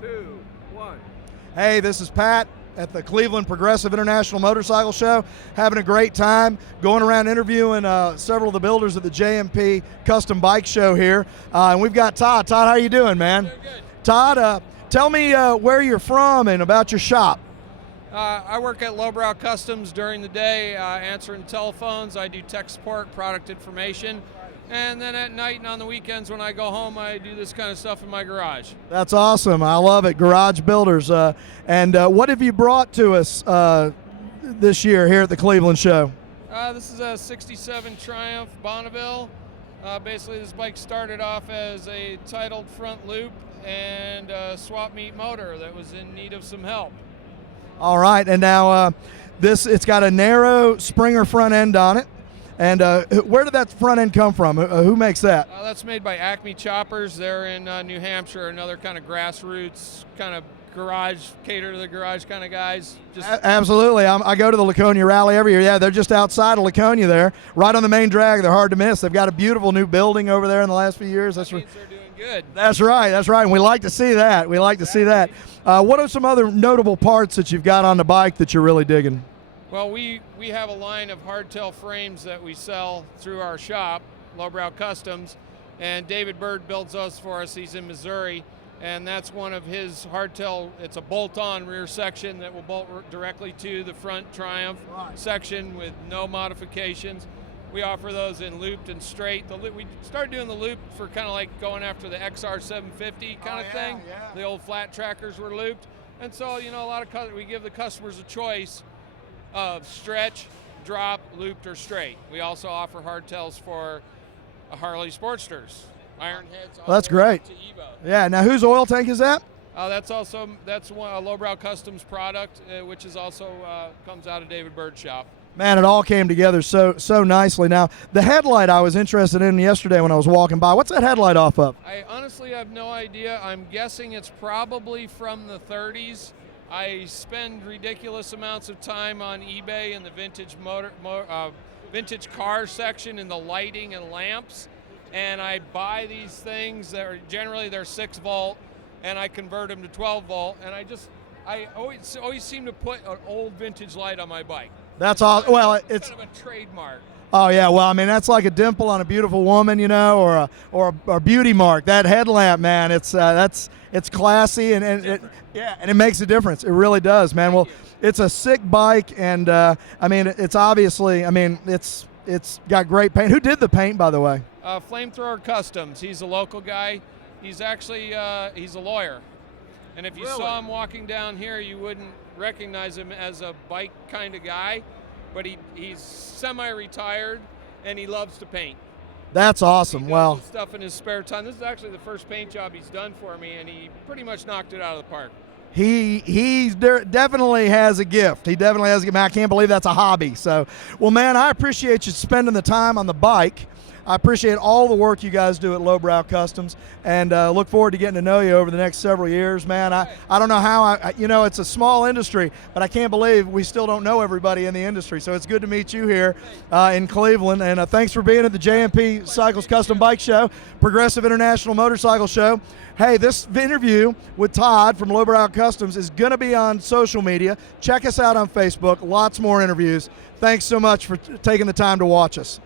2, 1. Hey, this is Pat at the Cleveland Progressive International Motorcycle Show. Having a great time, going around interviewing several of the builders at the JMP Custom Bike Show here. And we've got Todd. Todd, how you doing, man? Doing good. Todd, tell me where you're from and about your shop. I work at Lowbrow Customs during the day, answering telephones. I do tech support, product information. And then at night and on the weekends when I go home, I do this kind of stuff in my garage. That's awesome. I love it. Garage builders. And what have you brought to us this year here at the Cleveland Show? This is a 67 Triumph Bonneville. Basically, this bike started off as a titled front loop and a swap meet motor that was in need of some help. All right. And now it's got a narrow Springer front end on it. And where did that front end come from? Who makes that? That's made by Acme Choppers. They're in New Hampshire, another kind of grassroots, kind of garage, cater to the garage kind of guys. Absolutely. I go to the Laconia Rally every year. Yeah, they're just outside of Laconia there, right on the main drag. They're hard to miss. They've got a beautiful new building over there in the last few years. That means they're doing good. That's right. And we like to see that. What are some other notable parts that you've got on the bike that you're really digging? Well, we have a line of hardtail frames that we sell through our shop, Lowbrow Customs, and David Bird builds those for us. He's in Missouri, and that's one of his hardtail. It's a bolt-on rear section that will bolt directly to the front Triumph section with no modifications. We offer those in looped and straight. We started doing the loop for kind of like going after the XR 750 kind of thing. Yeah. The old flat trackers were looped, and so we give the customers a choice of stretch, drop, looped, or straight. We also offer hardtails for Harley Sportsters, iron heads. Well, that's great. To Evo. Yeah. Now, whose oil tank is that? That's one, a Lowbrow Customs product, which is also comes out of David Bird's shop. Man, it all came together so nicely. Now, the headlight I was interested in yesterday when I was walking by. What's that headlight off of? I honestly have no idea. I'm guessing it's probably from the 30s. I spend ridiculous amounts of time on eBay in the vintage car section in the lighting and lamps, and I buy these things that are generally they're 6 volt, and I convert them to 12 volt, and I always seem to put an old vintage light on my bike. That's all. Well, it's kind of a trademark. Oh yeah, well I mean that's like a dimple on a beautiful woman, or a beauty mark. That headlamp, man, it's classy and it makes a difference. It really does, man. Well, it's a sick bike, and I mean it's obviously, it's got great paint. Who did the paint, by the way? Flamethrower Customs. He's a local guy. He's actually he's a lawyer, and if you saw him walking down here, you wouldn't recognize him as a bike kind of guy. But he's semi-retired, and he loves to paint. That's awesome. He does stuff in his spare time. This is actually the first paint job he's done for me, and he pretty much knocked it out of the park. He definitely has a gift. He definitely has a gift. Man, I can't believe that's a hobby. So, well, man, I appreciate you spending the time on the bike. I appreciate all the work you guys do at Lowbrow Customs, and look forward to getting to know you over the next several years, man. I don't know how, it's a small industry, but I can't believe we still don't know everybody in the industry. So it's good to meet you here in Cleveland, and thanks for being at the JMP Cycles Custom Bike Show, Progressive International Motorcycle Show. Hey, this interview with Todd from Lowbrow Customs is going to be on social media. Check us out on Facebook. Lots more interviews. Thanks so much for taking the time to watch us.